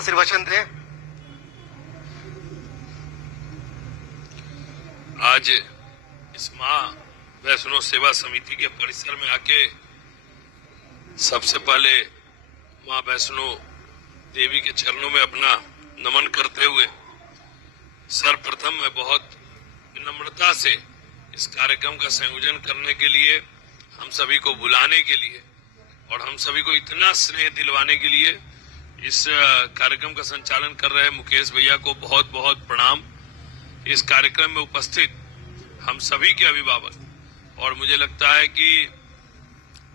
आशीर्वचन दें। आज इस मां वैष्णो सेवा समिति के परिसर में आके सबसे पहले मां वैष्णो देवी के चरणों में अपना नमन करते हुए सर्वप्रथम मैं बहुत विनम्रता से इस कार्यक्रम का संयोजन करने के लिए, हम सभी को बुलाने के लिए और हम सभी को इतना स्नेह दिलवाने के लिए इस कार्यक्रम का संचालन कर रहे मुकेश भैया को बहुत बहुत प्रणाम। इस कार्यक्रम में उपस्थित हम सभी के अभिभावक और मुझे लगता है कि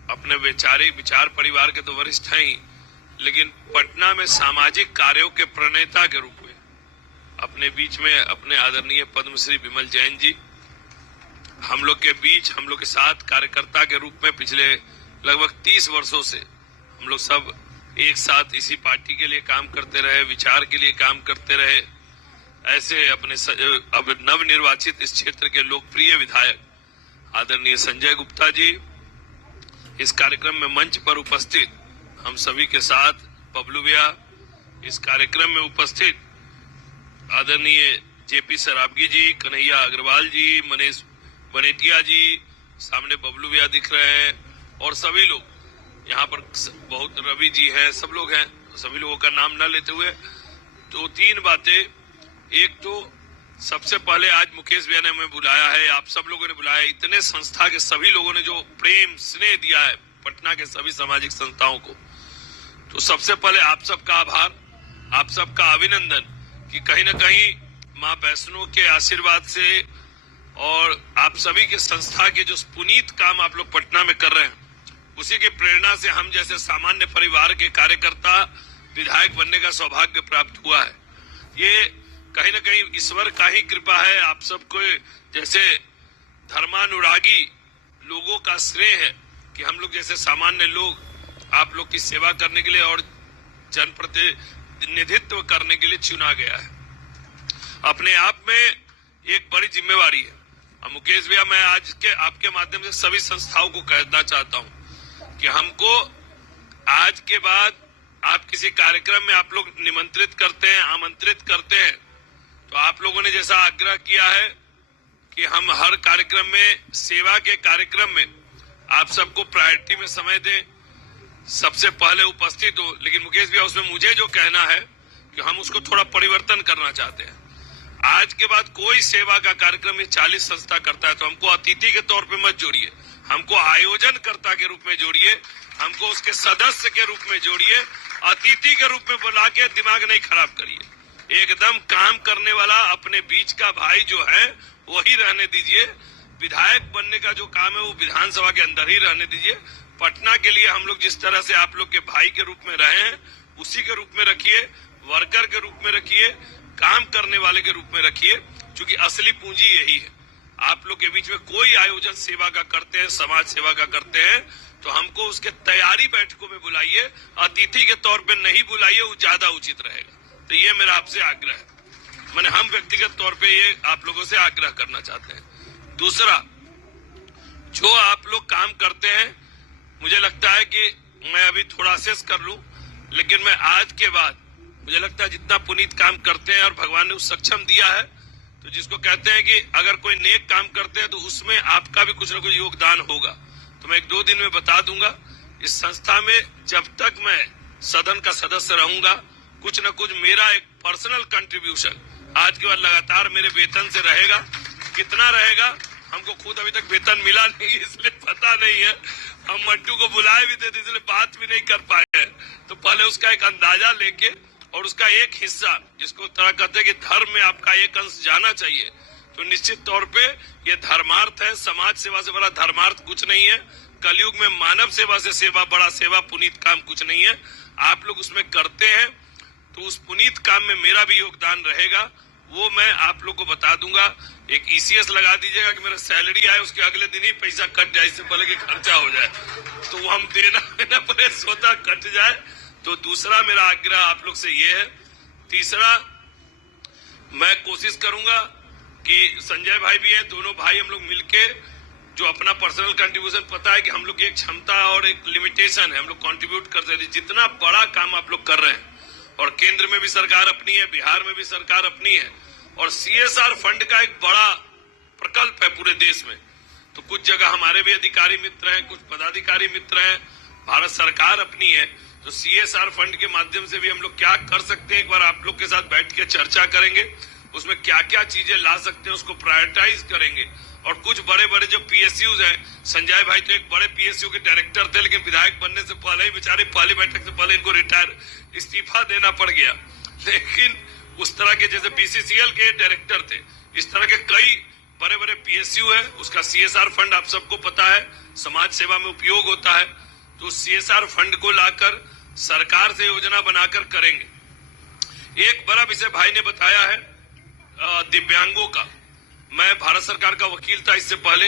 अपने वैचारिक विचार परिवार के तो वरिष्ठ हैं ही, लेकिन पटना में सामाजिक कार्यों के प्रणेता के रूप में अपने बीच में अपने आदरणीय पद्मश्री विमल जैन जी हम लोग के बीच, हम लोग के साथ कार्यकर्ता के रूप में पिछले लगभग 30 वर्षों से हम लोग सब एक साथ इसी पार्टी के लिए काम करते रहे, विचार के लिए काम करते रहे। ऐसे अपने अब नवनिर्वाचित इस क्षेत्र के लोकप्रिय विधायक आदरणीय संजय गुप्ता जी इस कार्यक्रम में मंच पर उपस्थित, हम सभी के साथ बबलू भैया इस कार्यक्रम में उपस्थित, आदरणीय जेपी सराबगी जी, कन्हैया अग्रवाल जी, मनीष बनेटिया जी, सामने बबलू भैया दिख रहे हैं और सभी लोग यहाँ पर बहुत, रवि जी हैं, सब लोग हैं। सभी लोगों का नाम न लेते हुए दो तीन बातें। एक तो सबसे पहले आज मुकेश भैया ने हमें बुलाया है, आप सब लोगों ने बुलाया है, इतने संस्था के सभी लोगों ने जो प्रेम स्नेह दिया है पटना के सभी सामाजिक संस्थाओं को, तो सबसे पहले आप सबका आभार, आप सबका अभिनंदन कि कहीं न कहीं मां वैष्णो के आशीर्वाद से और आप सभी के संस्था के जो पुनीत काम आप लोग पटना में कर रहे हैं, उसी की प्रेरणा से हम जैसे सामान्य परिवार के कार्यकर्ता विधायक बनने का सौभाग्य प्राप्त हुआ है। ये कहीं न कहीं ईश्वर का ही कृपा है। आप सबको जैसे धर्मानुरागी लोगों का श्रेय है कि हम लोग जैसे सामान्य लोग आप लोग की सेवा करने के लिए और जनप्रतिनिधित्व करने के लिए चुना गया है। अपने आप में एक बड़ी जिम्मेवारी है। मुकेश भैया, मैं आज के आपके माध्यम से सभी संस्थाओं को कहना चाहता हूं कि हमको आज के बाद आप किसी कार्यक्रम में आप लोग निमंत्रित करते हैं, आमंत्रित करते हैं, तो आप लोगों ने जैसा आग्रह किया है कि हम हर कार्यक्रम में, सेवा के कार्यक्रम में आप सबको प्रायोरिटी में समय दें, सबसे पहले उपस्थित हो। लेकिन मुकेश भैया, उसमें मुझे जो कहना है कि हम उसको थोड़ा परिवर्तन करना चाहते हैं। आज के बाद कोई सेवा का कार्यक्रम ये 40 संस्था करता है तो हमको अतिथि के तौर पे मत जोड़िए, हमको आयोजनकर्ता के रूप में जोड़िए, हमको उसके सदस्य के रूप में जोड़िए, अतिथि के रूप में बुला के दिमाग नहीं खराब करिए। एकदम काम करने वाला अपने बीच का भाई जो है वही रहने दीजिए। विधायक बनने का जो काम है वो विधानसभा के अंदर ही रहने दीजिए। पटना के लिए हम लोग जिस तरह से आप लोग के भाई के रूप में रहे हैं उसी के रूप में रखिए, वर्कर के रूप में रखिए, काम करने वाले के रूप में रखिए, क्योंकि असली पूंजी यही है। आप लोग के बीच में कोई आयोजन सेवा का करते हैं, समाज सेवा का करते हैं, तो हमको उसके तैयारी बैठकों में बुलाइए, अतिथि के तौर पे नहीं बुलाइए, वो ज्यादा उचित रहेगा। तो ये मेरा आपसे आग्रह है। मैंने हम व्यक्तिगत तौर पे ये आप लोगों से आग्रह करना चाहते हैं। दूसरा, जो आप लोग काम करते हैं, मुझे लगता है कि मैं अभी थोड़ा शेष कर लूं, लेकिन मैं आज के बाद मुझे लगता है जितना पुनीत काम करते हैं और भगवान ने उस सक्षम दिया है, तो जिसको कहते हैं कि अगर कोई नेक काम करते हैं तो उसमें आपका भी कुछ न कुछ योगदान होगा। तो मैं 1-2 दिन में बता दूंगा। इस संस्था में जब तक मैं सदन का सदस्य रहूंगा, कुछ न कुछ मेरा एक पर्सनल कंट्रीब्यूशन आज के बाद लगातार मेरे वेतन से रहेगा। कितना रहेगा हमको खुद अभी तक वेतन मिला नहीं, इसलिए पता नहीं है। हम मंटू को बुलाए भी थे इसलिए बात भी नहीं कर पाए हैं। तो पहले उसका एक अंदाजा लेके और उसका एक हिस्सा, जिसको तरह कहते हैं कि धर्म में आपका एक अंश जाना चाहिए, तो निश्चित तौर पे ये धर्मार्थ है। समाज सेवा से बड़ा धर्मार्थ कुछ नहीं है। कलयुग में मानव सेवा से सेवा बड़ा सेवा पुनीत काम कुछ नहीं है। आप लोग उसमें करते हैं तो उस पुनीत काम में मेरा भी योगदान रहेगा, वो मैं आप लोग को बता दूंगा। एक ईसीएस लगा दीजिएगा कि मेरा सैलरी आए, उसके अगले दिन ही पैसा कट जाए, इससे पहले कि खर्चा हो जाए, तो वो हम देना पड़े, सोता कट जाए। तो दूसरा मेरा आग्रह आप लोग से ये है। तीसरा, मैं कोशिश करूंगा कि संजय भाई भी हैं, दोनों भाई हम लोग मिलके जो अपना पर्सनल कंट्रीब्यूशन, पता है कि हम लोग की एक क्षमता और एक लिमिटेशन है, हम लोग कंट्रीब्यूट करते हैं। जितना बड़ा काम आप लोग कर रहे हैं और केंद्र में भी सरकार अपनी है, बिहार में भी सरकार अपनी है, और CSR फंड का एक बड़ा प्रकल्प है पूरे देश में। तो कुछ जगह हमारे भी अधिकारी मित्र हैं, कुछ पदाधिकारी मित्र हैं, भारत सरकार अपनी है, तो CSR फंड के माध्यम से भी हम लोग क्या कर सकते हैं, एक बार आप लोग के साथ बैठ के चर्चा करेंगे। उसमें क्या क्या चीजें ला सकते हैं उसको प्रायोरिटाइज करेंगे। और कुछ बड़े बड़े जो PSUs हैं, संजय भाई तो एक बड़े PSU के डायरेक्टर थे, लेकिन विधायक बनने से पहले ही बेचारे पहली बैठक से पहले इनको इस्तीफा देना पड़ गया। लेकिन उस तरह के जैसे BCCL के डायरेक्टर थे, इस तरह के कई बड़े बड़े PSU है। उसका CSR फंड आप सबको पता है समाज सेवा में उपयोग होता है, तो CSR फंड को लाकर सरकार से योजना बनाकर करेंगे। एक बड़ा विषय भाई ने बताया है दिव्यांगों का। मैं भारत सरकार का वकील था इससे पहले,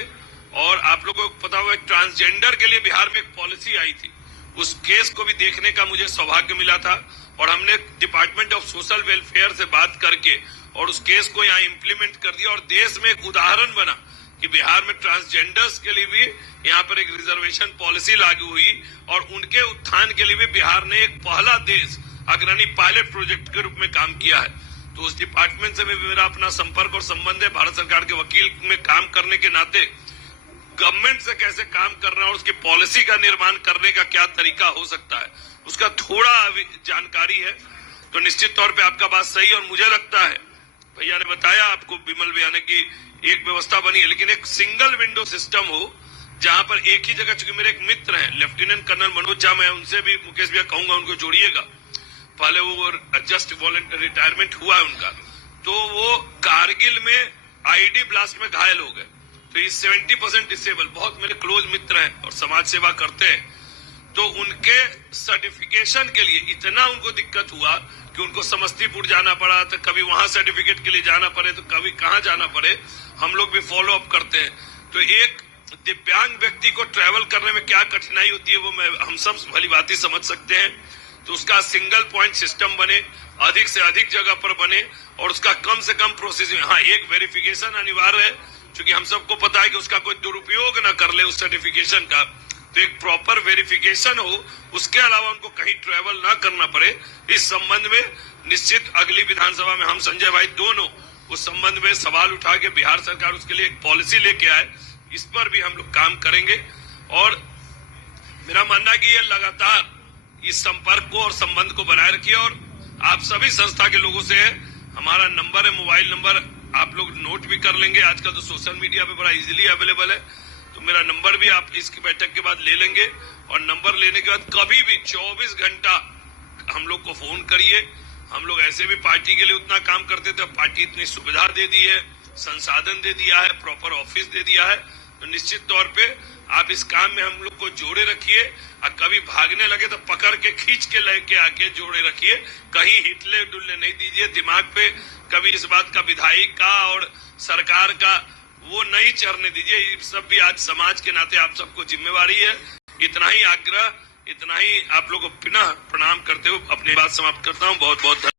और आप लोगों को पता होगा ट्रांसजेंडर के लिए बिहार में एक पॉलिसी आई थी, उस केस को भी देखने का मुझे सौभाग्य मिला था, और हमने डिपार्टमेंट ऑफ सोशल वेलफेयर से बात करके और उस केस को यहाँ इम्प्लीमेंट कर दिया, और देश में एक उदाहरण बना कि बिहार में ट्रांसजेंडर्स के लिए भी यहाँ पर एक रिजर्वेशन पॉलिसी लागू हुई, और उनके उत्थान के लिए भी बिहार ने एक पहला देश अग्रणी पायलट प्रोजेक्ट के रूप में काम किया है। तो उस डिपार्टमेंट से भी मेरा अपना संपर्क और संबंध है। भारत सरकार के वकील में काम करने के नाते गवर्नमेंट से कैसे काम करना और उसकी पॉलिसी का निर्माण करने का क्या तरीका हो सकता है, उसका थोड़ा जानकारी है। तो निश्चित तौर पे आपका बात सही, और मुझे लगता है भैया ने बताया आपको, विमल भैया ने, कि एक व्यवस्था बनी है, लेकिन एक सिंगल विंडो सिस्टम हो जहां पर एक ही जगह, चूंकि मेरे एक मित्र हैं लेफ्टिनेंट कर्नल मनोज झा, मैं उनसे भी मुकेश भैया कहूंगा उनको जोड़िएगा, पहले वो जस्ट वॉलंटियर रिटायरमेंट हुआ है उनका, तो वो कारगिल में IED ब्लास्ट में घायल हो गए। तो ये 70% डिसेबल, बहुत मेरे क्लोज मित्र हैं और समाज सेवा करते हैं। तो उनके सर्टिफिकेशन के लिए इतना उनको दिक्कत हुआ कि उनको समस्तीपुर जाना पड़ा, तो कभी वहां सर्टिफिकेट के लिए जाना पड़े, तो कभी कहाँ जाना पड़े। हम लोग भी फॉलो अप करते हैं। तो एक दिव्यांग व्यक्ति को ट्रेवल करने में क्या कठिनाई होती है वो हम सब भली भांति समझ सकते हैं। तो उसका सिंगल पॉइंट सिस्टम बने, अधिक से अधिक जगह पर बने, और उसका कम से कम प्रोसेसिंग, हाँ एक वेरिफिकेशन अनिवार्य है, क्योंकि हम सबको पता है कि उसका कोई दुरुपयोग ना कर ले उस सर्टिफिकेशन का। तो एक प्रॉपर वेरिफिकेशन हो, उसके अलावा उनको कहीं ट्रेवल ना करना पड़े। इस संबंध में निश्चित अगली विधानसभा में हम संजय भाई दोनों उस संबंध में सवाल उठा के बिहार सरकार उसके लिए एक पॉलिसी लेके आए, इस पर भी हम लोग काम करेंगे। और मेरा मानना है कि ये लगातार इस संपर्क को और संबंध को बनाए रखिए। और आप सभी संस्था के लोगों से है, हमारा नंबर है, मोबाइल नंबर आप लोग नोट भी कर लेंगे, आजकल तो सोशल मीडिया पे बड़ा इजीली अवेलेबल है, तो मेरा नंबर भी आप इसकी बैठक के बाद ले लेंगे। और नंबर लेने के बाद कभी भी 24 घंटा हम लोग को फोन करिए। हम लोग ऐसे भी पार्टी के लिए उतना काम करते थे, पार्टी इतनी सुविधा दे दी है, संसाधन दे दिया है, प्रॉपर ऑफिस दे दिया है, तो निश्चित तौर पे आप इस काम में हम लोग को जोड़े रखिए। और कभी भागने लगे तो पकड़ के खींच के लेके आके जोड़े रखिए, कहीं हिटले डुलने नहीं दीजिए दिमाग पे। कभी इस बात का विधायक का और सरकार का वो नहीं चढ़ने दीजिए। ये सब भी आज समाज के नाते आप सबको जिम्मेवारी है। इतना ही आग्रह, इतना ही आप लोग को पुनः प्रणाम करते हुए अपनी बात समाप्त करता हूँ। बहुत बहुत